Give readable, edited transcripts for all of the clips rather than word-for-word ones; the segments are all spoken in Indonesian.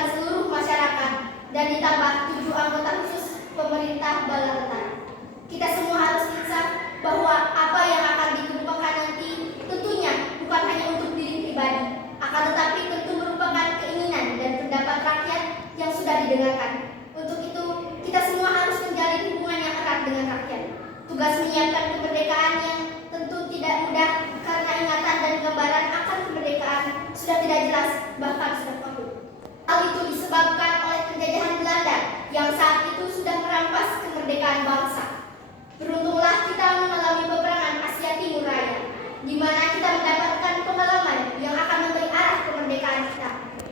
melibatkan seluruh masyarakat dan ditambah 7 anggota khusus pemerintah Balarotan. Kita semua harus insaf bahwa apa yang akan dikemukakan nanti tentunya bukan hanya untuk diri pribadi, akan tetapi tentu merupakan keinginan dan pendapat rakyat yang sudah didengarkan. Untuk itu, kita semua harus menjalin hubungan yang erat dengan rakyat. Tugas menyiapkan kemerdekaan yang tentu tidak mudah karena ingatan dan gambaran akan kemerdekaan sudah tidak jelas, bahkan sudah vakum. Hal itu disebabkan oleh penjajahan Belanda yang saat itu sudah merampas kemerdekaan bangsa. Beruntunglah kita mengalami peperangan Asia Timur Raya, di mana kita mendapatkan pengalaman yang akan memberi arah kemerdekaan kita.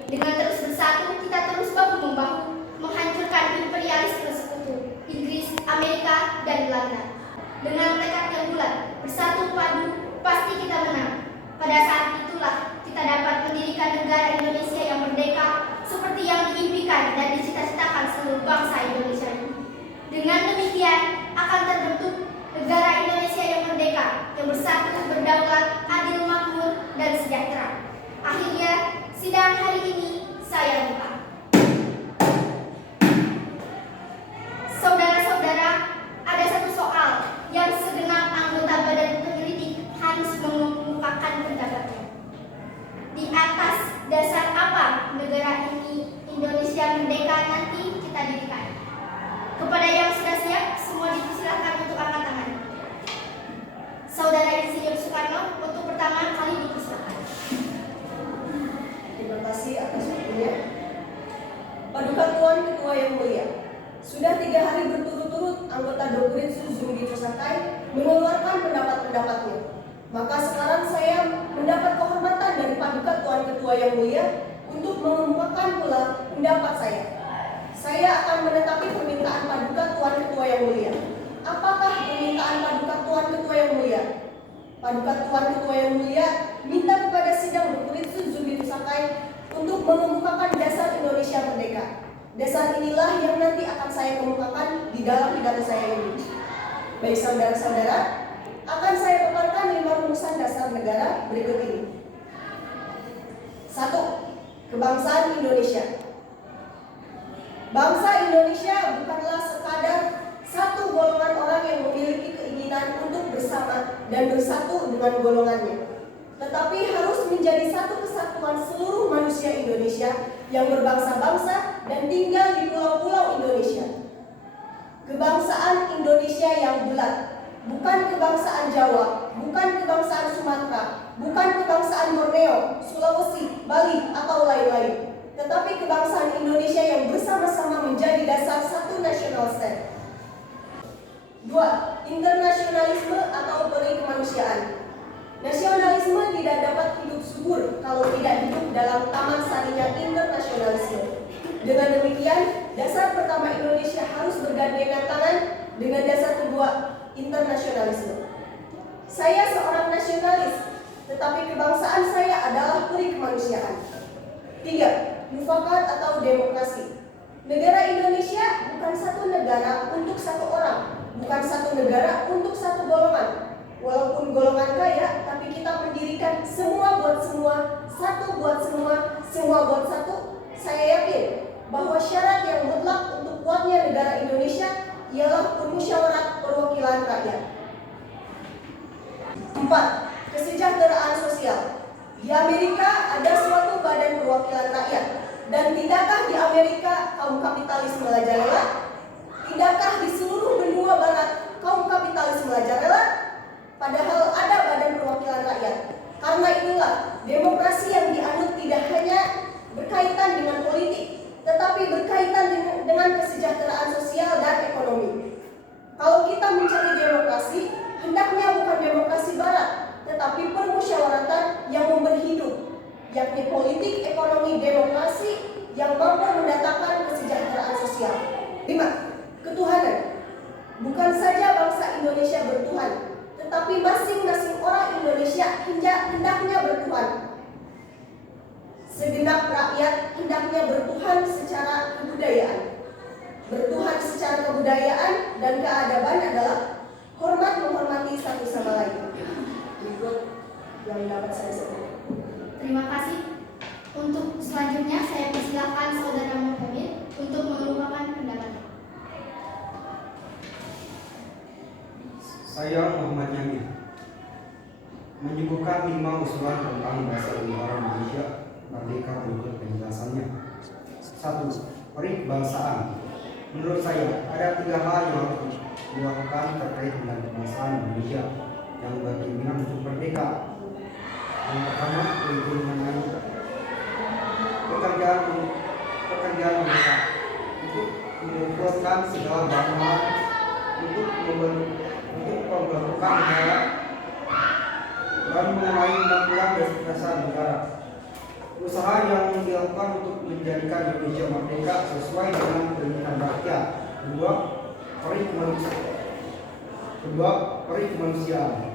Dengan terus bersatu, kita terus bahu-membahu menghancurkan imperialisme sekutu Inggris, Amerika, dan Belanda. Dengan tekad yang bulat, bersatu padu, pasti kita menang. Pada saat itulah kita dapat mendirikan negara Indonesia yang merdeka seperti yang diimpikan dan dicita-citakan seluruh bangsa Indonesia ini. Dengan demikian akan terbentuk negara Indonesia yang merdeka, yang bersatu, berdaulat, adil, makmur, dan sejahtera. Akhirnya, sidang hari ini saya buka. Saudara-saudara, ada satu soal yang segenap anggota badan penyelidik harus mengemukakan pendapatnya. Di atas dasar apa negara ini Indonesia merdeka nanti kita dirikan? Kepada yang sudah siap, semua dipersilakan untuk angkat tangan. Saudara Insinyur Soekarno untuk pertama kali dipersilakan. Terima kasih atas waktunya. Paduka Tuan Ketua yang Mulia, sudah 3 hari berturut-turut anggota Dokuritsu Zumbi Sakai mengeluarkan pendapat-pendapatnya. Maka sekarang saya mendapat kehormatan dari Paduka Tuan Ketua yang Mulia untuk mengemukakan pula pendapat saya. Saya akan menetapi permintaan Paduka Tuan Ketua yang Mulia. Apakah permintaan Paduka Tuan Ketua yang Mulia? Paduka Tuan Ketua yang Mulia minta kepada sidang Dokuritsu Zumbi Sakai untuk mengemukakan dasar Indonesia merdeka. Dasar inilah yang nanti akan saya kemukakan di dalam pidato saya ini. Baik saudara-saudara, akan saya paparkan 5 rumusan dasar negara berikut ini. 1. Kebangsaan Indonesia. Bangsa Indonesia bukanlah sekadar satu golongan orang yang memiliki keinginan untuk bersama dan bersatu dengan golongannya, tetapi harus menjadi satu kesatuan seluruh manusia Indonesia yang berbangsa-bangsa dan tinggal di pulau-pulau Indonesia. Kebangsaan Indonesia yang bulat, bukan kebangsaan Jawa, bukan kebangsaan Sumatera, bukan kebangsaan Borneo, Sulawesi, Bali, atau lain-lain, tetapi kebangsaan Indonesia yang bersama-sama menjadi dasar satu national state. 2. Internasionalisme atau peri kemanusiaan. Nasionalisme tidak dapat hidup subur kalau tidak hidup dalam taman sarinya internasionalisme. Dengan demikian, dasar pertama Indonesia harus bergandengan tangan dengan dasar kedua, internasionalisme. Saya seorang nasionalis, tetapi kebangsaan saya adalah peri kemanusiaan. 3. Mufakat atau demokrasi. Negara Indonesia bukan satu negara untuk satu orang, bukan satu negara untuk satu golongan. Walaupun golongan kaya, tapi kita mendirikan semua buat semua, satu buat semua, semua buat satu. Saya yakin bahwa syarat yang mutlak untuk kuatnya negara Indonesia ialah permusyawaratan perwakilan rakyat. 4. Kesejahteraan sosial. Di Amerika ada suatu badan perwakilan rakyat, dan tidakkah di Amerika kaum kapitalis merajalela? Tidakkah di seluruh benua barat kaum kapitalis merajalela? Padahal ada badan perwakilan rakyat. Karena inilah demokrasi yang dianut tidak hanya berkaitan dengan politik, tetapi berkaitan dengan kesejahteraan sosial dan ekonomi. Kalau kita mencari demokrasi, hendaknya bukan demokrasi barat, tetapi permusyawaratan yang memberi hidup, yakni politik, ekonomi, demokrasi yang mampu mendatangkan kesejahteraan sosial. 5. Ketuhanan. Bukan saja bangsa Indonesia bertuhan, tetapi masing-masing orang Indonesia hendaknya bertuhan. Segenap rakyat hendaknya bertuhan secara kebudayaan. Bertuhan secara kebudayaan dan keadaban adalah hormat menghormati satu sama lain. Berikut yang dapat saya sebutkan. Terima kasih Untuk selanjutnya saya persilakan Saudara Muhammad untuk mengemukakan pendapatnya. Saya Muhammad Yamin menyuguhkan 5 usulan tentang bahasa negara Indonesia merdeka berikut penjelasannya. 1. Perikebangsaan. Menurut saya ada 3 hal yang harus dilakukan terkait dengan kebangsaan Indonesia yang berkeinginan untuk merdeka. Yang pertama yaitu mengenai pekerjaan mereka untuk mengumpulkan segala bahan untuk pembentukan negara dan mengenai undang-undang dasar negara. Usaha yang dilakukan untuk menjadikan Indonesia merdeka sesuai dengan keinginan rakyat. Kedua, perikemanusiaan.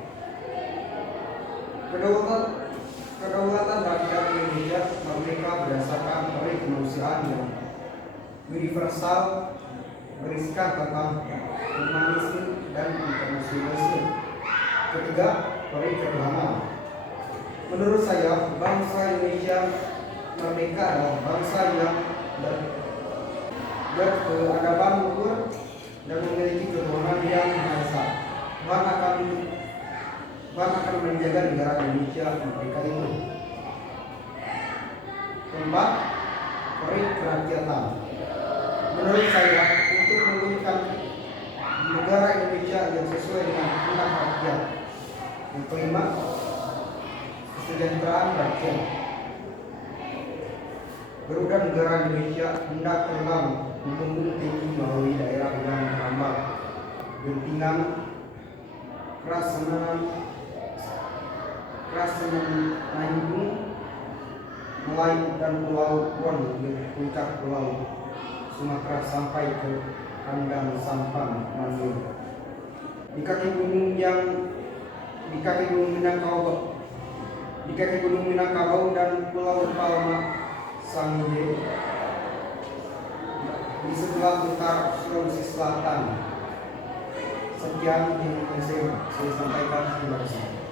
Kedaulatan rakyat Indonesia merdeka berdasarkan perikemanusiaan yang universal, berisikan tentang humanisme dan internasionalisme. Ketiga, perikebudayan. Menurut saya, bangsa Indonesia merdeka adalah bangsa yang berkeadaban luhur dan memiliki ketuhanan yang maha esa. Bang akan menjaga negara Indonesia merdeka itu. Keempat, perikerakyatan. Menurut saya, untuk mewujudkan negara Indonesia yang sesuai dengan kehendak rakyat. Yang kelima, kesejahteraan rakyat. Garuda negara Indonesia hendak terbang membumbung tinggi melalui daerah yang terhambat. Gentingan, keras menanggung Melayu dan Pulau Pon di puncak Pulau Sumatera sampai ke kandang Sampang Mandun. Di kaki Gunung Minangkabau dan Pulau Palma Sangihe di sebelah utara Sulawesi Selatan. Sekian yang saya sampaikan. Terima kasih.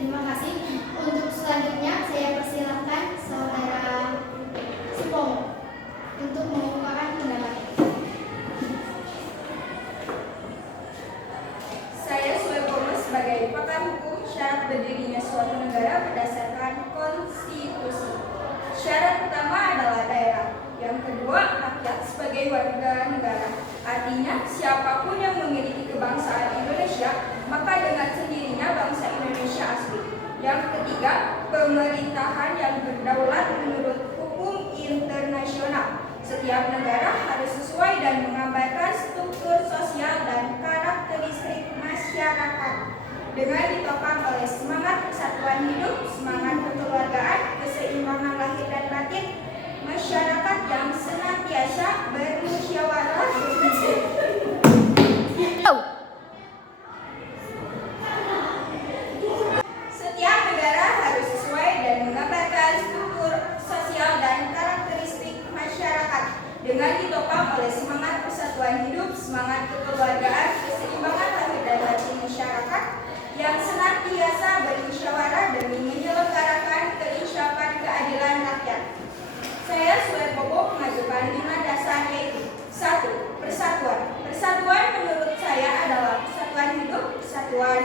Terima kasih. Untuk selanjutnya saya persilahkan Saudara Supomo untuk mengemukakan pendapatnya. Saya Supomo sebagai pakar hukum, syarat berdirinya suatu negara berdasarkan konstitusi. Syarat pertama adalah daerah. Yang kedua, rakyat sebagai warga negara. Artinya, siapapun yang memiliki kebangsaan Indonesia, maka dengan sendirinya bangsa Indonesia asli. Yang ketiga, pemerintahan yang berdaulat menurut hukum internasional. Setiap negara harus sesuai dan mengabaikan struktur sosial dan karakteristik masyarakat dengan ditopang oleh semangat persatuan hidup, semangat kekeluargaan, keseimbangan lahir dan batin, masyarakat yang senantiasa bermusyawarah. Setiap negara harus sesuai dan menggambarkan struktur sosial dan karakteristik masyarakat dengan ditopang oleh semangat persatuan hidup, semangat kekeluargaan, keseimbangan lahir dan batin masyarakat yang senantiasa bermusyawarah demi menyelenggarakan keinsyafan keadilan rakyat. Saya Supomo mengajukan 5 dasar yaitu 1. Persatuan. Persatuan menurut saya adalah persatuan hidup, persatuan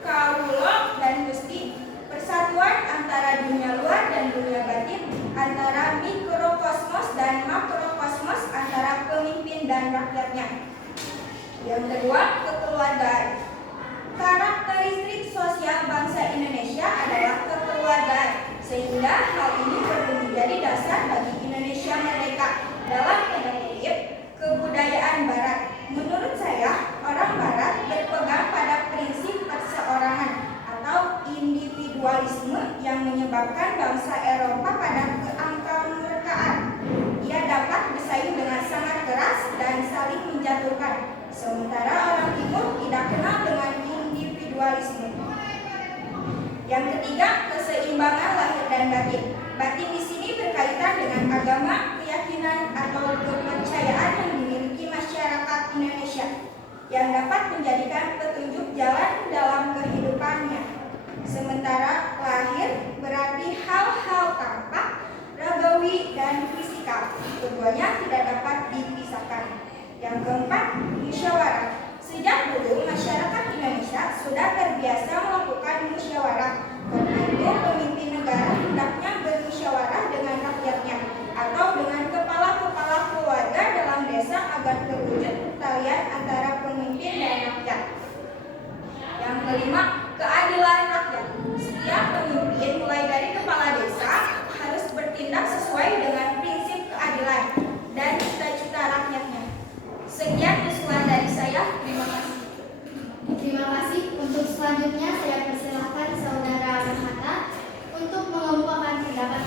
kawula dan gusti, persatuan antara dunia luar dan dunia batin, antara mikrokosmos dan makrokosmos, antara pemimpin dan rakyatnya. Yang kedua, kekeluargaan. Karakteristik sosial bangsa Indonesia adalah kekeluargaan, sehingga hal ini perlu menjadi dasar bagi Indonesia merdeka. Dalam tanda kutip, kebudayaan Barat. Menurut saya, orang Barat berpegang pada prinsip perseorangan atau individualisme yang menyebabkan bangsa Eropa pada keangkamurkaan. Ia dapat bersaing dengan sangat keras dan saling menjatuhkan. Sementara orang Timur tidak kenal dengan individualisme. Yang ketiga, keseimbangan lahir dan batin. Batin di sini berkaitan dengan agama, keyakinan atau kepercayaan yang dimiliki masyarakat Indonesia yang dapat menjadikan petunjuk jalan dalam kehidupannya. Sementara lahir berarti hal-hal tampak keduanya tidak dapat dipisahkan. Yang keempat, musyawarah. Sejak dulu masyarakat Indonesia sudah terbiasa melakukan musyawarah. Karena itu pemimpin negara hendaknya bermusyawarah dengan rakyatnya atau dengan kepala-kepala keluarga dalam desa agar terwujud pertalian antara pemimpin dan rakyat. Yang kelima, keadilan rakyat. Setiap pemimpin mulai dari kepala desa harus bertindak sesuai dengan prinsip keadilan dan cita-cita rakyatnya. Sekian usulan dari saya. Terima kasih. Terima kasih. Untuk selanjutnya saya persilahkan Saudara Rahmata untuk mengemukakan pendapat.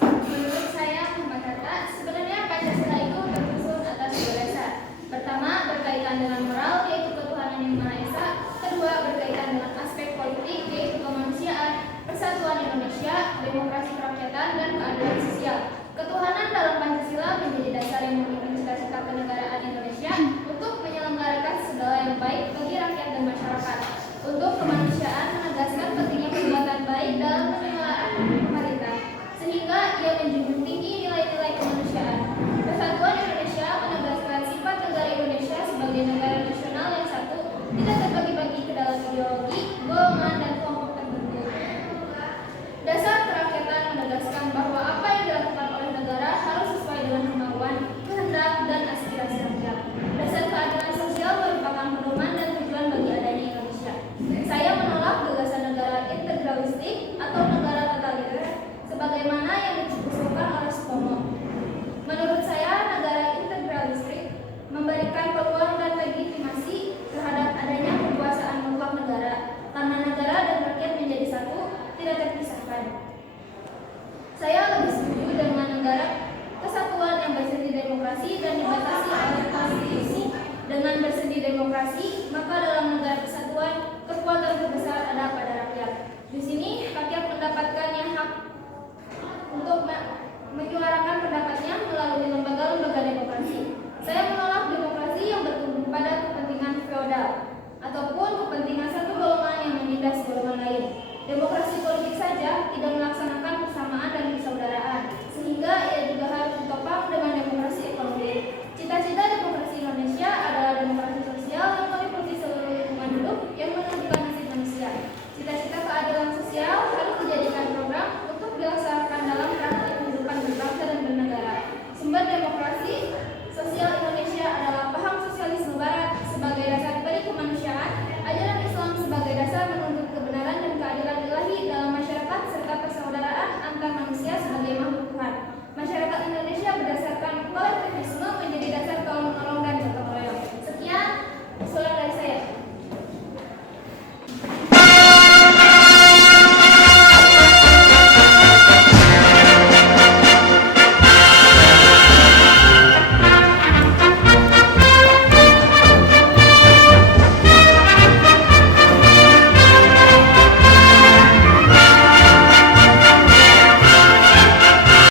Menurut saya, Muhammad Hatta, sebenarnya Pancasila itu tersusun atas dua dasar. Pertama, berkaitan dengan moral, yaitu ketuhanan yang Maha Esa. Kedua, berkaitan dengan aspek politik, yaitu kemanusiaan, persatuan Indonesia, demokrasi kerakyatan, dan keadilan sosial. Ketuhanan dalam Pancasila menjadi dasar yang memimpin cita-cita kenegaraan Indonesia untuk menyelenggarakan segala yang baik bagi rakyat dan masyarakat. Untuk kemanusiaan menegaskan pentingnya perbuatan baik dalam penyelenggaraan pemerintah, sehingga ia menjunjung tinggi nilai-nilai kemanusiaan. Persatuan Indonesia menegaskan sifat negara Indonesia sebagai negara nasional yang satu, tidak terbagi-bagi ke dalam ideologi, golongan, dan kelompok tertentu. Dasar kerakyatan menegaskan bahwa apa yang dilakukan oleh negara harus sesuai dengan kemauan, kehendak, dan aspirasi rakyat. Dasar keadilan sosial merupakan pedoman dan tujuan bagi adanya Indonesia. Saya menolak gagasan negara integralistik atau negara totaliter sebagaimana yang diusulkan oleh Supomo. Menurut saya, negara integralistik memberikan peluang dan legitimasi terhadap adanya kekuasaan mutlak negara, karena negara dan rakyat menjadi satu, tidak terpisahkan. Saya lebih setuju dengan negara kesatuan yang bersendi demokrasi dan dibatasi oleh konstitusi. Dengan bersendi demokrasi, maka dalam negara kesatuan, kekuatan terbesar ada pada rakyat. Di sini, rakyat mendapatkannya hak untuk menyuarakan pendapatnya